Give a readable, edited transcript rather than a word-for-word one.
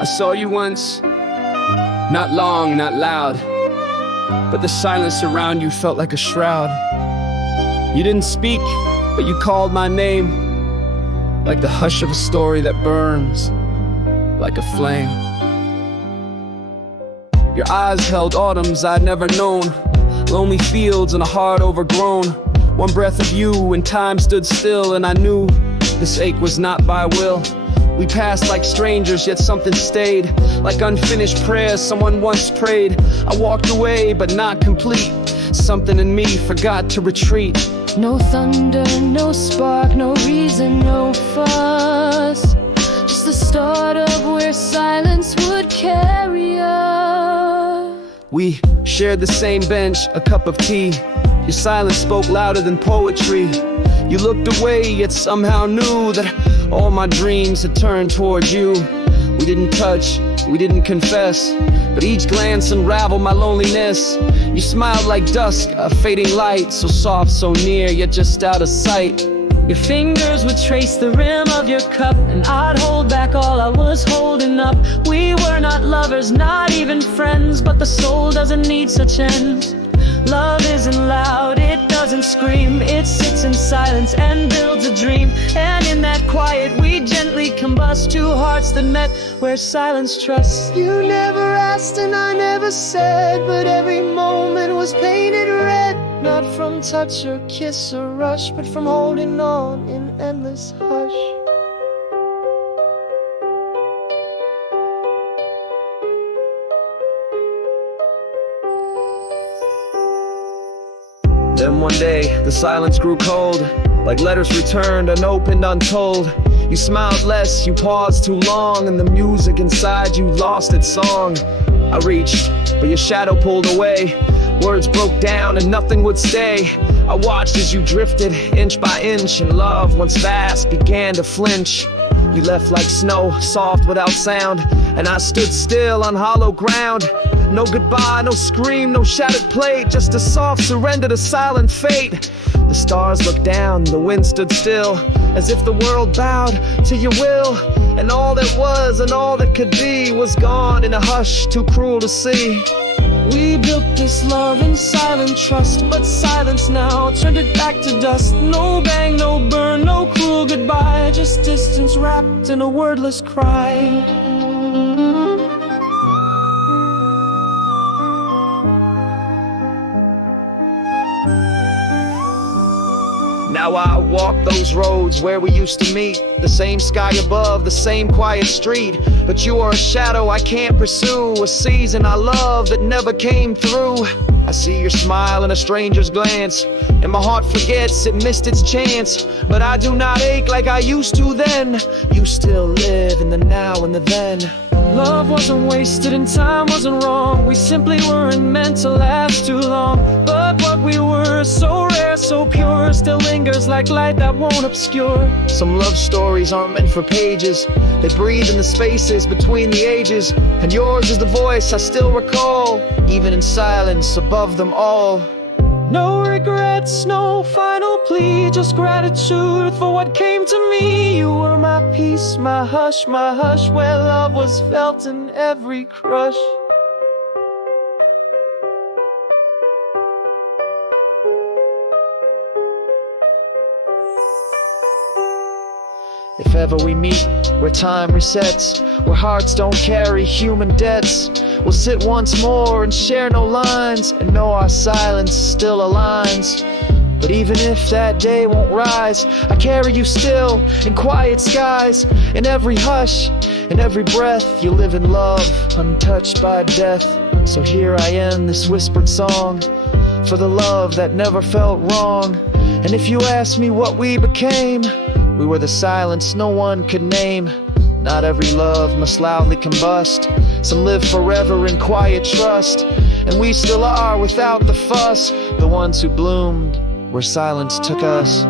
I saw you once, not long, not loud, but the silence around you felt like a shroud. You didn't speak, but you called my name, like the hush of a story that burns, like a flame. Your eyes held autumns I'd never known, lonely fields and a heart overgrown. One breath of you and time stood still, and I knew this ache was not by will. We passed like strangers, yet something stayed, like unfinished prayers someone once prayed. I walked away, but not complete. Something in me forgot to retreat. No thunder, no spark, no reason, no fuss. Just the start of where silence would carry us. We shared the same bench, a cup of tea. Your silence spoke louder than poetry. You looked away, yet somehow knew that all my dreams had turned toward you. We didn't touch, we didn't confess, but each glance unraveled my loneliness. You smiled like dusk, a fading light, so soft, so near, yet just out of sight. Your fingers would trace the rim of your cup, and I'd hold back all I was holding up. We were not lovers, not even friends, but the soul doesn't need such ends. Love isn't loud, it doesn't scream. It sits in silence and builds a dream. And in that quiet we gently combust, two hearts that met where silence trusts. You never asked and I never said, but every moment was painted red. Not from touch or kiss or rush, but from holding on in endless hush. Then one day, the silence grew cold, like letters returned, unopened, untold. You smiled less, you paused too long, and the music inside you lost its song. I reached, but your shadow pulled away. Words broke down and nothing would stay. I watched as you drifted, inch by inch, and love, once vast, began to flinch. You left like snow, soft without sound, and I stood still on hollow ground. No goodbye, no scream, no shattered plate, just a soft surrender to silent fate. The stars looked down, the wind stood still, as if the world bowed to your will. And all that was and all that could be was gone in a hush too cruel to see. We built this love in silent trust, but silence now turned it back to dust. No bang, no burn, no cruel goodbye, just distance wrapped in a wordless cry. Now I walk those roads where we used to meet, the same sky above, the same quiet street. But you are a shadow I can't pursue, a season I love that never came through. I see your smile in a stranger's glance, and my heart forgets it missed its chance. But I do not ache like I used to then. You still live in the now and the then. Love wasn't wasted and time wasn't wrong. We simply weren't meant to last too long. But what we were, so rare, so pure, still lingers like light that won't obscure. Some love stories aren't meant for pages, they breathe in the spaces between the ages. And yours is the voice I still recall, even in silence above them all. No regrets, no final plea, just gratitude for what came to me. You were my peace, my hush, where love was felt in every crush. If ever we meet, where time resets, where hearts don't carry human debts, we'll sit once more and share no lines, and know our silence still aligns. But even if that day won't rise, I carry you still in quiet skies. In every hush, in every breath, you live in love, untouched by death. So here I end this whispered song, for the love that never felt wrong. And if you ask me what we became, we were the silence no one could name. Not every love must loudly combust, some live forever in quiet trust. And we still are without the fuss, the ones who bloomed where silence took us.